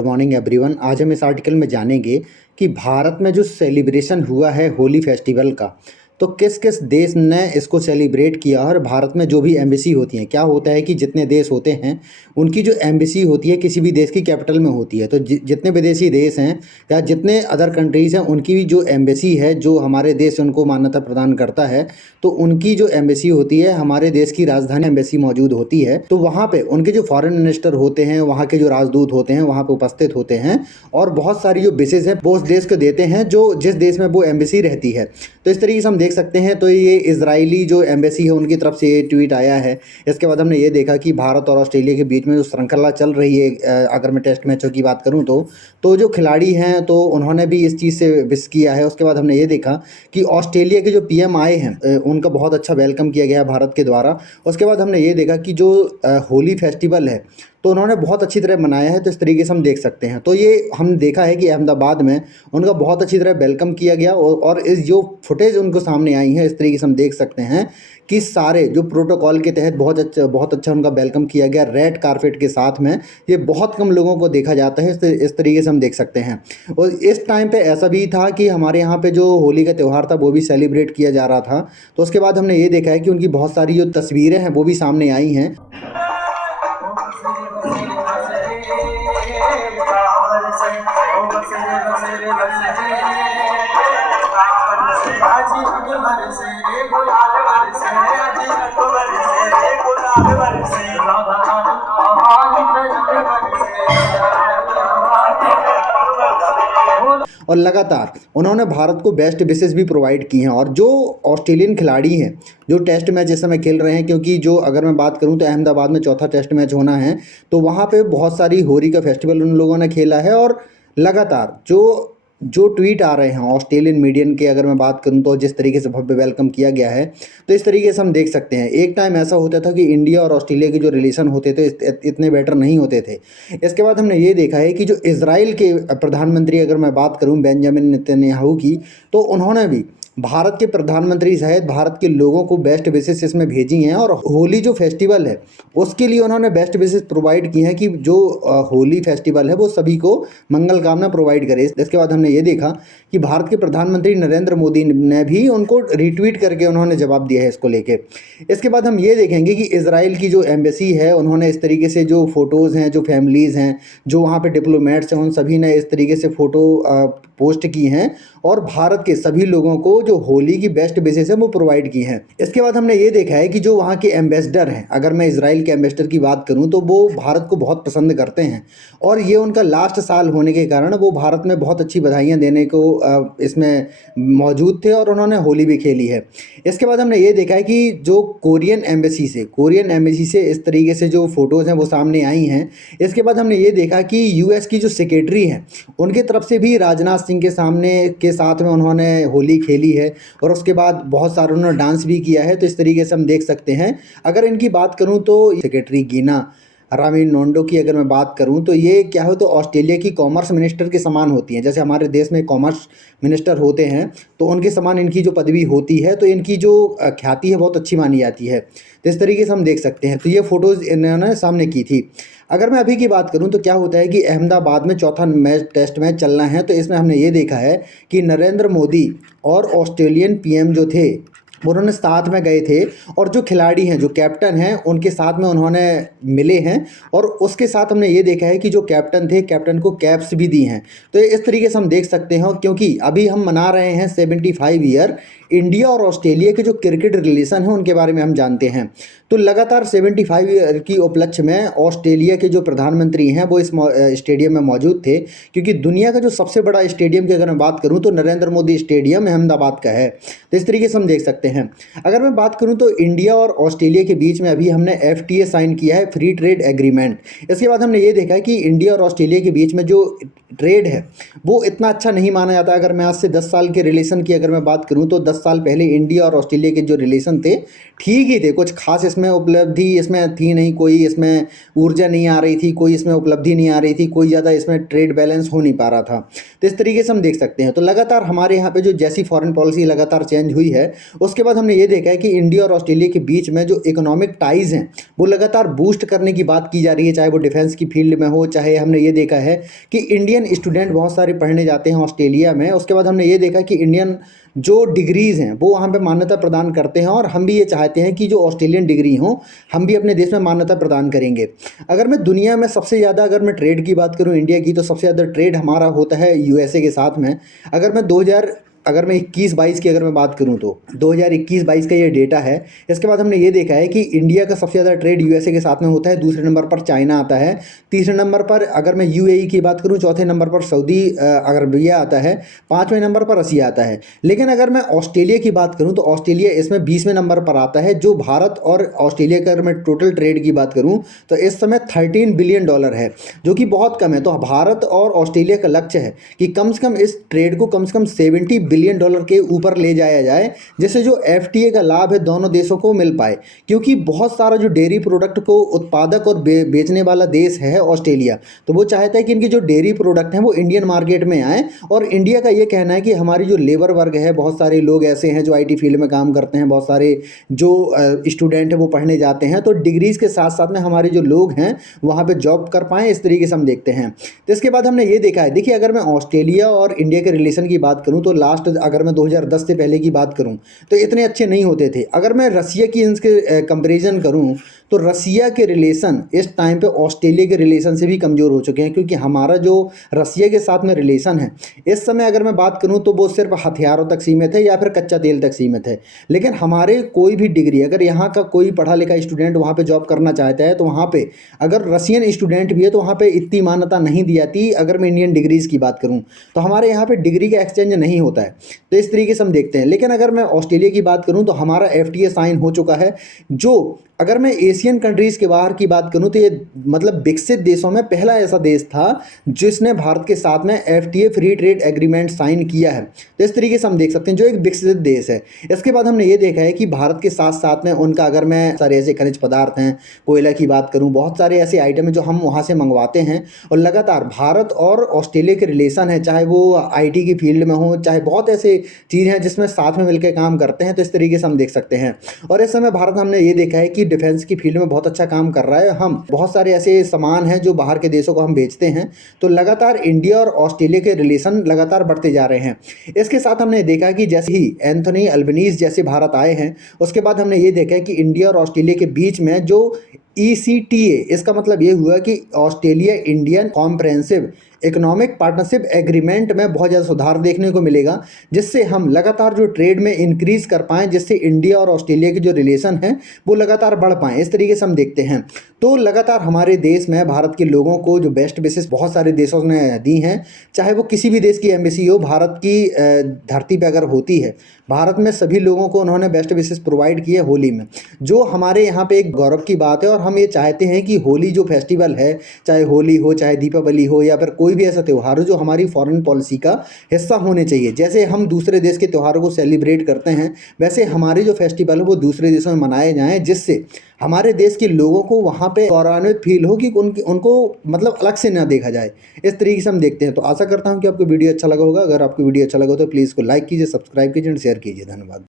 Good morning everyone. आज हम इस आर्टिकल में जानेंगे कि भारत में जो सेलिब्रेशन हुआ है होली फेस्टिवल का, तो किस किस देश ने इसको सेलिब्रेट किया। और भारत में जो भी एम्बेसी होती हैं, क्या होता है कि जितने देश होते हैं उनकी जो एम्बेसी होती है किसी भी देश की कैपिटल में होती है। तो जितने विदेशी देश हैं या जितने अदर कंट्रीज़ हैं उनकी भी जो एम्बेसी है, जो हमारे देश उनको मान्यता प्रदान करता है, तो उनकी जो एम्बेसी होती है हमारे देश की राजधानी एम्बेसी मौजूद होती है। तो वहाँ पे उनके जो फॉरेन मिनिस्टर होते हैं, वहाँ के जो राजदूत होते हैं वहाँ पे उपस्थित होते हैं और बहुत सारी जो विशेष है वो उस देश को देते हैं जो जिस देश में वो एम्बेसी रहती है। तो इस तरीके से हम देख सकते हैं। तो ये इजरायली जो एम्बेसी है उनकी तरफ से ये ट्वीट आया है। इसके बाद हमने ये देखा कि भारत और ऑस्ट्रेलिया के बीच में जो श्रृंखला चल रही है, अगर मैं टेस्ट मैचों की बात करूँ तो जो खिलाड़ी हैं तो उन्होंने भी इस चीज़ से विश किया है। उसके बाद हमने ये देखा कि ऑस्ट्रेलिया के जो पीएम आए हैं उनका बहुत अच्छा वेलकम किया गया भारत के द्वारा। उसके बाद हमने ये देखा कि जो होली फेस्टिवल है तो उन्होंने बहुत अच्छी तरह मनाया है। तो इस तरीके से हम देख सकते हैं। तो ये हम देखा है कि अहमदाबाद में उनका बहुत अच्छी तरह वेलकम किया गया और इस जो फुटेज उनको सामने आई है इस तरीके से हम देख सकते हैं कि सारे जो प्रोटोकॉल के तहत बहुत अच्छा उनका वेलकम किया गया रेड कारपेट के साथ में। ये बहुत कम लोगों को देखा जाता है, इस तरीके से हम देख सकते हैं। और इस टाइम पे ऐसा भी था कि हमारे यहाँ पे जो होली का त्यौहार था वो भी सेलिब्रेट किया जा रहा था। तो उसके बाद हमने ये देखा है कि उनकी बहुत सारी जो तस्वीरें हैं वो भी सामने आई हैं। और लगातार उन्होंने भारत को बेस्ट विशेस भी प्रोवाइड की हैं। और जो ऑस्ट्रेलियन खिलाड़ी हैं जो टेस्ट मैच इस समय खेल रहे हैं, क्योंकि जो अगर मैं बात करूं तो अहमदाबाद में चौथा टेस्ट मैच होना है, तो वहाँ पे बहुत सारी होली का फेस्टिवल उन लोगों ने खेला है। और लगातार जो जो ट्वीट आ रहे हैं ऑस्ट्रेलियन मीडियन के, अगर मैं बात करूं तो जिस तरीके से भव्य वेलकम किया गया है, तो इस तरीके से हम देख सकते हैं। एक टाइम ऐसा होता था कि इंडिया और ऑस्ट्रेलिया के जो रिलेशन होते थे इतने बेटर नहीं होते थे। इसके बाद हमने ये देखा है कि जो इजराइल के प्रधानमंत्री, अगर मैं बात करूं बेंजामिन नेतन्याहू की, तो उन्होंने भी भारत के प्रधानमंत्री सहित भारत के लोगों को बेस्ट विशेस इसमें भेजी हैं। और होली जो फेस्टिवल है उसके लिए उन्होंने बेस्ट विशेस प्रोवाइड की हैं कि जो होली फेस्टिवल है वो सभी को मंगल कामना प्रोवाइड करे। इसके बाद हमने ये देखा कि भारत के प्रधानमंत्री नरेंद्र मोदी ने भी उनको रिट्वीट करके उन्होंने जवाब दिया है इसको लेके। इसके बाद हम ये देखेंगे कि इजराइल की जो एम्बेसी है उन्होंने इस तरीके से जो फ़ोटोज़ हैं, जो फैमिलीज़ हैं, जो वहाँ पे डिप्लोमेट्स हैं, उन सभी ने इस तरीके से फ़ोटो पोस्ट की हैं और भारत के सभी लोगों को जो होली की बेस्ट विशेस है वो प्रोवाइड की हैं। इसके बाद हमने ये देखा है कि जो वहाँ के एम्बेसडर हैं, अगर मैं इजराइल के एम्बेसडर की बात करूँ तो वो भारत को बहुत पसंद करते हैं और ये उनका लास्ट साल होने के कारण वो भारत में बहुत अच्छी बधाइयाँ देने को इसमें मौजूद थे और उन्होंने होली भी खेली है। इसके बाद हमने ये देखा है कि जो कोरियन एम्बेसी से इस तरीके से जो फ़ोटोज़ हैं वो सामने आई हैं। इसके बाद हमने ये देखा कि यूएस की जो सेक्रेटरी हैं उनके तरफ से भी राजनाथ सिंह के साथ में उन्होंने होली खेली है और उसके बाद बहुत सारे उन्होंने डांस भी किया है। तो इस तरीके से हम देख सकते हैं। अगर इनकी बात करूं तो सेक्रेटरी गीना रामिनोंडो की अगर मैं बात करूं तो ये क्या हो, तो ऑस्ट्रेलिया की कॉमर्स मिनिस्टर के समान होती हैं। जैसे हमारे देश में कॉमर्स मिनिस्टर होते हैं तो उनके समान इनकी जो पदवी होती है, तो इनकी जो ख्याति है बहुत अच्छी मानी जाती है। तो इस तरीके से हम देख सकते हैं। तो ये फ़ोटोज़ इन्होंने सामने की थी। अगर मैं अभी की बात करूं तो क्या होता है कि अहमदाबाद में चौथा टेस्ट मैच चलना है। तो इसमें हमने ये देखा है कि नरेंद्र मोदी और ऑस्ट्रेलियन पीएम जो थे उन्होंने साथ में गए थे और जो खिलाड़ी हैं, जो कैप्टन हैं, उनके साथ में उन्होंने मिले हैं। और उसके साथ हमने ये देखा है कि जो कैप्टन थे, कैप्टन को कैप्स भी दी हैं। तो इस तरीके से हम देख सकते हैं, क्योंकि अभी हम मना रहे हैं 75 ईयर इंडिया और ऑस्ट्रेलिया के जो क्रिकेट रिलेशन है उनके बारे में हम जानते हैं। तो लगातार 75 ईयर की उपलक्ष्य में ऑस्ट्रेलिया के जो प्रधानमंत्री हैं वो इस स्टेडियम में मौजूद थे, क्योंकि दुनिया का जो सबसे बड़ा स्टेडियम की अगर मैं बात करूं तो नरेंद्र मोदी स्टेडियम अहमदाबाद का है। तो इस तरीके से हम देख सकते हैं। अगर मैं बात करूं तो इंडिया और ऑस्ट्रेलिया के बीच में अभी हमने FTA साइन किया है, फ्री ट्रेड एग्रीमेंट। इसके बाद हमने ये देखा है कि इंडिया और ऑस्ट्रेलिया के बीच में जो ट्रेड है वो इतना अच्छा नहीं माना जाता। अगर मैं आज से 10 साल के रिलेशन की अगर मैं बात करूं तो 10 साल पहले इंडिया और ऑस्ट्रेलिया के जो रिलेशन थे ठीक ही थे। कुछ खास इसमें उपलब्धि इसमें थी नहीं, कोई इसमें ऊर्जा नहीं आ रही थी, कोई इसमें उपलब्धि नहीं आ रही थी, कोई ज़्यादा इसमें ट्रेड बैलेंस हो नहीं पा रहा था। तो इस तरीके से हम देख सकते हैं। तो लगातार हमारे यहाँ पे जो जैसी फॉरेन पॉलिसी लगातार चेंज हुई है उसके उसके बाद हमने ये देखा है कि इंडिया और ऑस्ट्रेलिया के बीच में जो इकोनॉमिक टाइज़ हैं वो लगातार बूस्ट करने की बात की जा रही है, चाहे वो डिफेंस की फील्ड में हो, चाहे हमने ये देखा है कि इंडियन स्टूडेंट बहुत सारे पढ़ने जाते हैं ऑस्ट्रेलिया में। उसके बाद हमने ये देखा कि इंडियन जो डिग्रीज़ हैं वो वहाँ पे मान्यता प्रदान करते हैं, और हम भी ये चाहते हैं कि जो ऑस्ट्रेलियन डिग्री हों हम भी अपने देश में मान्यता प्रदान करेंगे। अगर मैं दुनिया में सबसे ज़्यादा अगर मैं ट्रेड की बात करूँ इंडिया की, तो सबसे ज़्यादा ट्रेड हमारा होता है यूएसए के साथ में। अगर मैं 21-22 की अगर मैं बात करूं तो 2021-22 का ये डेटा है। इसके बाद हमने ये देखा है कि इंडिया का सबसे ज़्यादा ट्रेड यूएसए के साथ में होता है, दूसरे नंबर पर चाइना आता है, तीसरे नंबर पर अगर मैं यूएई की बात करूं, चौथे नंबर पर सऊदी अरबिया आता है, पाँचवें नंबर पर रसिया आता है। लेकिन अगर मैं ऑस्ट्रेलिया की बात करूँ तो ऑस्ट्रेलिया इसमें 20वें नंबर पर आता है। जो भारत और ऑस्ट्रेलिया का अगर मैं टोटल ट्रेड की बात करूँ तो इस समय $13 बिलियन है, जो कि बहुत कम है। तो भारत और ऑस्ट्रेलिया का लक्ष्य है कि कम से कम इस ट्रेड को कम से कम $70 बिलियन के ऊपर ले जाया जाए, जिससे जो एफटीए का लाभ है दोनों देशों को मिल पाए। क्योंकि बहुत सारा जो डेयरी प्रोडक्ट को उत्पादक और बेचने वाला देश है ऑस्ट्रेलिया, तो वो चाहता है कि इनके जो डेयरी प्रोडक्ट हैं वो इंडियन मार्केट में आए। और इंडिया का ये कहना है कि हमारी जो लेबर वर्ग है, बहुत सारे लोग ऐसे हैं जो आईटी फील्ड में काम करते हैं, बहुत सारे जो स्टूडेंट हैं वो पढ़ने जाते हैं, तो डिग्रीज के साथ साथ में हमारे जो लोग हैं वहाँ पे जॉब कर पाएँ, इस तरीके से हम देखते हैं। तो इसके बाद हमने ये देखा है, देखिए अगर मैं ऑस्ट्रेलिया और इंडिया के रिलेशन की बात करूँ तो लास्ट अगर मैं 2010 से पहले की बात करूं तो इतने अच्छे नहीं होते थे। अगर मैं रसिया की इनके कंपैरिजन करूं तो रसिया के रिलेशन इस टाइम पे ऑस्ट्रेलिया के रिलेशन से भी कमज़ोर हो चुके हैं, क्योंकि हमारा जो रसिया के साथ में रिलेशन है इस समय अगर मैं बात करूं तो वो सिर्फ हथियारों तक सीमित है या फिर कच्चा तेल तक सीमित है। लेकिन हमारे कोई भी डिग्री, अगर यहाँ का कोई पढ़ा लिखा स्टूडेंट वहाँ पर जॉब करना चाहता है तो वहाँ पर अगर रसियन स्टूडेंट भी है तो वहाँ पर इतनी मान्यता नहीं दी जाती। अगर मैं इंडियन डिग्रीज़ की बात करूँ तो हमारे यहाँ पर डिग्री का एक्सचेंज नहीं होता है, तो इस तरीके से हम देखते हैं। लेकिन अगर मैं ऑस्ट्रेलिया की बात करूं तो हमारा एफटीए साइन हो चुका है, जो अगर मैं एशियन कंट्रीज़ के बाहर की बात करूं तो ये मतलब विकसित देशों में पहला ऐसा देश था जिसने भारत के साथ में FTA free trade agreement sign किया है। तो इस तरीके से हम देख सकते हैं जो एक विकसित देश है। इसके बाद हमने ये देखा है कि भारत के साथ साथ में उनका, अगर मैं सारे ऐसे खनिज पदार्थ हैं, कोयला की बात करूँ, बहुत सारे ऐसे आइटम हैं जो हम वहाँ से मंगवाते हैं। और लगातार भारत और ऑस्ट्रेलिया के रिलेशन है, चाहे वो आईटी की फील्ड में हो, चाहे बहुत ऐसे चीज़ हैं जिसमें साथ में मिलकर काम करते हैं। तो इस तरीके से हम देख सकते हैं। और इस समय भारत, हमने ये देखा है कि डिफेंस की फील्ड में बहुत अच्छा काम कर रहा है। हम बहुत सारे ऐसे सामान हैं जो बाहर के देशों को हम बेचते हैं। तो लगातार इंडिया और ऑस्ट्रेलिया के रिलेशन लगातार बढ़ते जा रहे हैं। इसके साथ हमने देखा कि जैसे ही एंथोनी अल्बनीज़ जैसे भारत आए हैं, उसके बाद हमने ये देखा है कि इंडिया और ऑस्ट्रेलिया के बीच में जो ECTA, इसका मतलब ये हुआ कि Australia Indian comprehensive economic partnership agreement में बहुत ज़्यादा सुधार देखने को मिलेगा, जिससे हम लगातार जो ट्रेड में इंक्रीज़ कर पाएँ, जिससे इंडिया और ऑस्ट्रेलिया के जो रिलेशन हैं वो लगातार बढ़ पाएँ। इस तरीके से हम देखते हैं। तो लगातार हमारे देश में भारत के लोगों को जो बेस्ट विशेस बहुत सारे देशों ने दी हैं, चाहे वो किसी भी देश की एम्बेसी हो, भारत की धरती पर अगर होती है, भारत में सभी लोगों को उन्होंने बेस्ट विशेस प्रोवाइड किए होली में, जो हमारे यहाँ पे एक गौरव की बात है। और हम ये चाहते हैं कि होली जो फेस्टिवल है, चाहे होली हो, चाहे दीपावली हो, या फिर कोई भी ऐसा त्यौहार हो जो हमारी फॉरेन पॉलिसी का हिस्सा होने चाहिए। जैसे हम दूसरे देश के त्योहारों को सेलिब्रेट करते हैं, वैसे हमारे जो फेस्टिवल है वो दूसरे देशों में मनाए जाएँ, जिससे हमारे देश के लोगों को वहाँ पे गौरवान्वित फील हो कि उनको मतलब अलग से ना देखा जाए। इस तरीके से हम देखते हैं। तो आशा करता हूँ कि आपको वीडियो अच्छा लगा होगा। अगर आपको वीडियो अच्छा लगा तो प्लीज़ इसको लाइक कीजिए, सब्सक्राइब कीजिए और शेयर कीजिए। धन्यवाद।